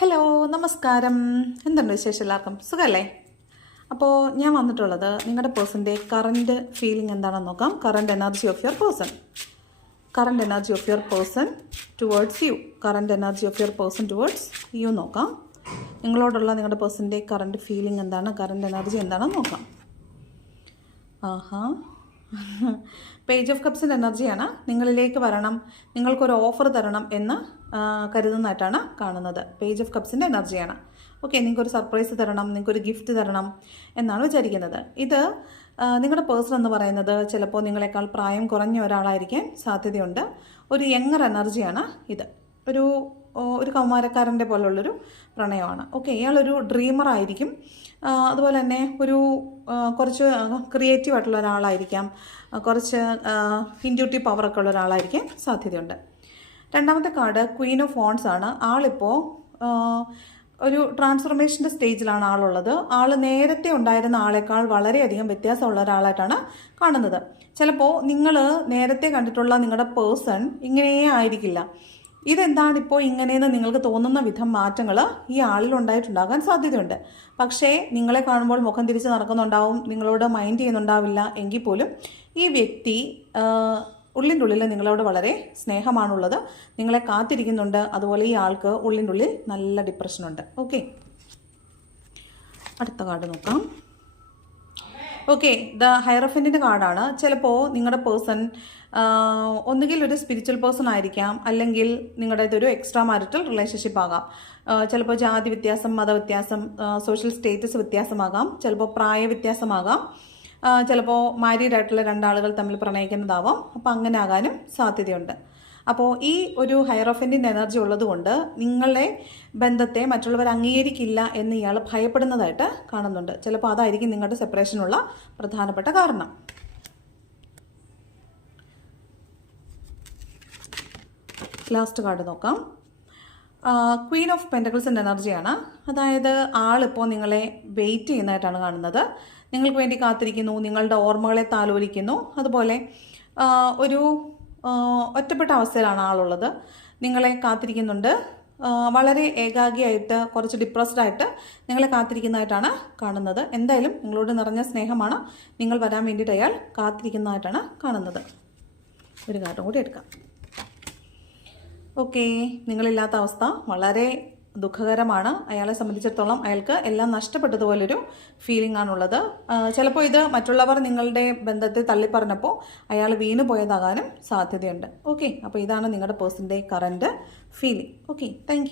Hello നമസ്കാരം. എന്തുണ്ട് വിശേഷം? എല്ലാവർക്കും സുഖമല്ലേ? അപ്പോൾ ഞാൻ വന്നിട്ടുള്ളത് നിങ്ങളുടെ പേഴ്സൻ്റെ കറൻറ്റ് ഫീലിംഗ് എന്താണെന്ന് നോക്കാം. Current energy of your person. Current energy of your person towards U. Current energy of your person towards U നോക്കാം. നിങ്ങളോടുള്ള നിങ്ങളുടെ പേഴ്സൻ്റെ കറൻറ്റ് ഫീലിംഗ് എന്താണ്, കറൻറ്റ് എനർജി എന്താണെന്ന് നോക്കാം. പേജ് ഓഫ് കപ്സിൻ്റെ എനർജിയാണ്. നിങ്ങളിലേക്ക് വരണം, നിങ്ങൾക്കൊരു ഓഫർ തരണം എന്ന് കരുതുന്നതായിട്ടാണ് കാണുന്നത്. പേജ് ഓഫ് കപ്സിൻ്റെ എനർജിയാണ്. ഓക്കെ, നിങ്ങൾക്കൊരു സർപ്രൈസ് തരണം, നിങ്ങൾക്കൊരു ഗിഫ്റ്റ് തരണം എന്നാണ് വിചാരിക്കുന്നത്. ഇത് നിങ്ങളുടെ പേഴ്സൺ എന്ന് പറയുന്നത് ചിലപ്പോൾ നിങ്ങളെക്കാൾ പ്രായം കുറഞ്ഞ ഒരാളായിരിക്കാൻ സാധ്യതയുണ്ട്. ഒരു യങ്ങർ എനർജിയാണ് ഇത്. ഒരു കൗമാരക്കാരൻ്റെ പോലുള്ളൊരു പ്രണയമാണ്. ഓക്കെ, ഇയാളൊരു ഡ്രീമർ ആയിരിക്കും. അതുപോലെ തന്നെ കുറച്ച് ക്രിയേറ്റീവ് ആയിട്ടുള്ള ഒരാളായിരിക്കാം, കുറച്ച് ഇൻറ്റ്യൂട്ടീവ് പവറൊക്കെ ഉള്ള ഒരാളായിരിക്കാൻ സാധ്യതയുണ്ട്. രണ്ടാമത്തെ കാർഡ് ക്വീൻ ഓഫ് വോൺസ് ആണ്. ആളിപ്പോൾ ഒരു ട്രാൻസ്ഫോർമേഷൻ്റെ സ്റ്റേജിലാണ് ആളുള്ളത്. ആൾ നേരത്തെ ഉണ്ടായിരുന്ന ആളെക്കാൾ വളരെയധികം വ്യത്യാസമുള്ള ഒരാളായിട്ടാണ് കാണുന്നത്. ചിലപ്പോൾ നിങ്ങൾ നേരത്തെ കണ്ടിട്ടുള്ള നിങ്ങളുടെ പേഴ്സൺ ഇങ്ങനെയേ ആയിരിക്കില്ല. ഇതെന്താണ് ഇപ്പോൾ ഇങ്ങനെയെന്ന് നിങ്ങൾക്ക് തോന്നുന്ന വിധം മാറ്റങ്ങൾ ഈ ആളിൽ ഉണ്ടായിട്ടുണ്ടാകാൻ സാധ്യതയുണ്ട്. പക്ഷേ നിങ്ങളെ കാണുമ്പോൾ മുഖം തിരിച്ച് നടക്കുന്നുണ്ടാവും, നിങ്ങളോട് മൈൻഡ് ചെയ്യുന്നുണ്ടാവില്ല. എങ്കിൽ പോലും ഈ വ്യക്തി ഉള്ളിൻ്റെ ഉള്ളിൽ നിങ്ങളോട് വളരെ സ്നേഹമാണുള്ളത്, നിങ്ങളെ കാത്തിരിക്കുന്നുണ്ട്. അതുപോലെ ഈ ആൾക്ക് ഉള്ളിൻ്റെ ഉള്ളിൽ നല്ല ഡിപ്രഷനുണ്ട്. ഓക്കെ, അടുത്ത കാർഡ് നോക്കാം. ഓക്കെ, ദ ഹയറഫൻറ്റിൻ്റെ കാർഡാണ്. ചിലപ്പോൾ നിങ്ങളുടെ പേഴ്സൺ ഒന്നുകിൽ ഒരു സ്പിരിച്വൽ പേഴ്സൺ ആയിരിക്കാം, അല്ലെങ്കിൽ നിങ്ങളുടേതൊരു എക്സ്ട്രാ മാരിറ്റൽ റിലേഷൻഷിപ്പ് ആകാം. ചിലപ്പോൾ ജാതി വ്യത്യാസം, മതവ്യത്യാസം, സോഷ്യൽ സ്റ്റേറ്റസ് വ്യത്യാസമാകാം, ചിലപ്പോൾ പ്രായ വ്യത്യാസമാകാം, ചിലപ്പോൾ മാരീഡ് ആയിട്ടുള്ള രണ്ടാളുകൾ തമ്മിൽ പ്രണയിക്കുന്നതാവാം. അപ്പോൾ അങ്ങനെ ആകാനും സാധ്യതയുണ്ട്. അപ്പോൾ ഈ ഒരു ഹയറോഫൻറ്റിൻ്റെ എനർജി ഉള്ളതുകൊണ്ട് നിങ്ങളുടെ ബന്ധത്തെ മറ്റുള്ളവർ അംഗീകരിക്കില്ല എന്ന് ഇയാൾ ഭയപ്പെടുന്നതായിട്ട് കാണുന്നുണ്ട്. ചിലപ്പോൾ അതായിരിക്കും നിങ്ങളുടെ സെപ്പറേഷനുള്ള പ്രധാനപ്പെട്ട കാരണം. ലാസ്റ്റ് കാർഡ് നോക്കാം. ക്വീൻ ഓഫ് പെൻറ്റക്കിൾസിൻ്റെ എനർജിയാണ്. അതായത് ആളിപ്പോൾ നിങ്ങളെ വെയിറ്റ് ചെയ്യുന്നതായിട്ടാണ് കാണുന്നത്. നിങ്ങൾക്ക് വേണ്ടി കാത്തിരിക്കുന്നു, നിങ്ങളുടെ ഓർമ്മകളെ താലോലിക്കുന്നു. അതുപോലെ ഒരു ഒറ്റപ്പെട്ട അവസ്ഥയിലാണ് ആളുള്ളത്, നിങ്ങളെ കാത്തിരിക്കുന്നുണ്ട്. വളരെ ഏകാഗിയായിട്ട്, കുറച്ച് ഡിപ്രസ്ഡ് ആയിട്ട് നിങ്ങളെ കാത്തിരിക്കുന്നതായിട്ടാണ് കാണുന്നത്. എന്തായാലും നിങ്ങളോട് നിറഞ്ഞ സ്നേഹമാണ്, നിങ്ങൾ വരാൻ വേണ്ടിയിട്ട് അയാൾ കാത്തിരിക്കുന്നതായിട്ടാണ് കാണുന്നത്. ഒരു കാർഡും കൂടി എടുക്കാം. ഓക്കെ, നിങ്ങളില്ലാത്ത അവസ്ഥ വളരെ ദുഃഖകരമാണ്. അയാളെ സംബന്ധിച്ചിടത്തോളം അയാൾക്ക് എല്ലാം നഷ്ടപ്പെട്ടതുപോലൊരു ഫീലിംഗ് ആണുള്ളത്. ചിലപ്പോൾ ഇത് മറ്റുള്ളവർ നിങ്ങളുടെ ബന്ധത്തെ തള്ളിപ്പറഞ്ഞപ്പോൾ അയാൾ വീണു പോയതാകാനും സാധ്യതയുണ്ട്. ഓക്കെ, അപ്പോൾ ഇതാണ് നിങ്ങളുടെ പേഴ്സൻ്റെ കറൻറ്റ് ഫീലിംഗ്. Okay, thank